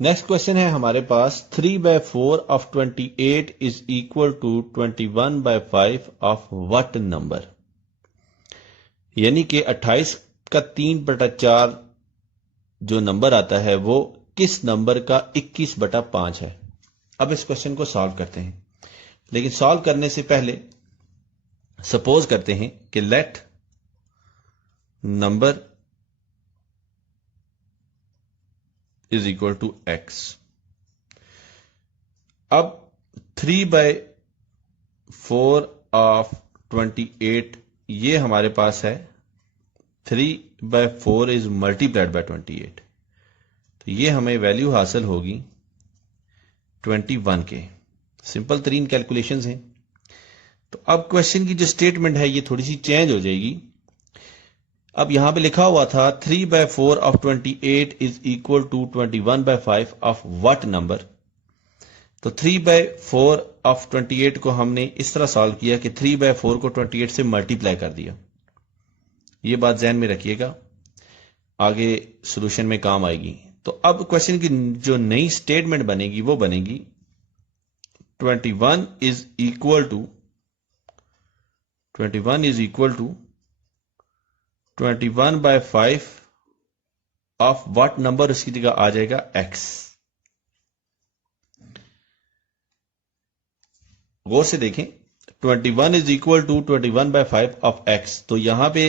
Next question है हमारे पास 3/4 of 28 is equal to 21/5 of what number. यानी कि 28 का 3/4 जो नंबर आता है वो किस नंबर का 21/5 है। अब इस क्वेश्चन को सॉल्व करते हैं, लेकिन सॉल्व करने से पहले सपोज करते हैं कि let number is equal to x। अब 3/4 ऑफ 28 ये हमारे पास है 3/4 इज मल्टीप्लाइड बाय 28, तो ये हमें वैल्यू हासिल होगी 21 के। सिंपल तरीन कैलकुलेशंस हैं। तो अब क्वेश्चन की जो स्टेटमेंट है ये थोड़ी सी चेंज हो जाएगी। अब यहां पे लिखा हुआ था 3/4 of 28 is equal to 21/5 of what number. तो 3/4 ऑफ 28 को हमने इस तरह सॉल्व किया कि 3/4 को 28 से मल्टीप्लाई कर दिया। ये बात ध्यान में रखिएगा, आगे सॉल्यूशन में काम आएगी। तो अब क्वेश्चन की जो नई स्टेटमेंट बनेगी वो बनेगी 21 is equal to 21/5 of what number, उसकी जगह आ जाएगा x। गौर से देखें, 21 is equal to 21/5 of x। तो यहां पे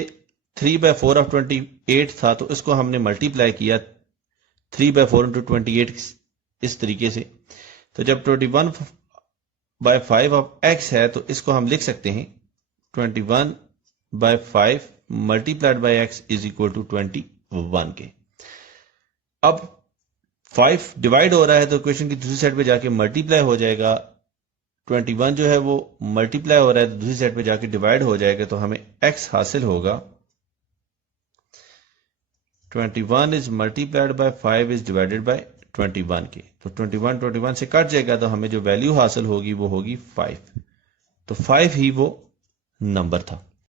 3/4 ऑफ 28 था, तो इसको हमने मल्टीप्लाई किया 3/4 इंटू 28 इस तरीके से। तो जब 21/5 ऑफ x है तो इसको हम लिख सकते हैं 21/5 multiplied by x is equal to 21 के। अब 5 डिवाइड हो रहा है तो क्वेश्चन की दूसरी साइड पे जाके मल्टीप्लाई हो जाएगा। 21 जो है वो मल्टीप्लाई हो रहा है तो दूसरी साइड पे जाके डिवाइड हो जाएगा, तो हमें x हासिल होगा 21 is multiplied by 5 is divided by 21 के। तो 21 से कट जाएगा तो हमें जो वैल्यू हासिल होगी वो होगी 5। तो 5 ही वो नंबर था।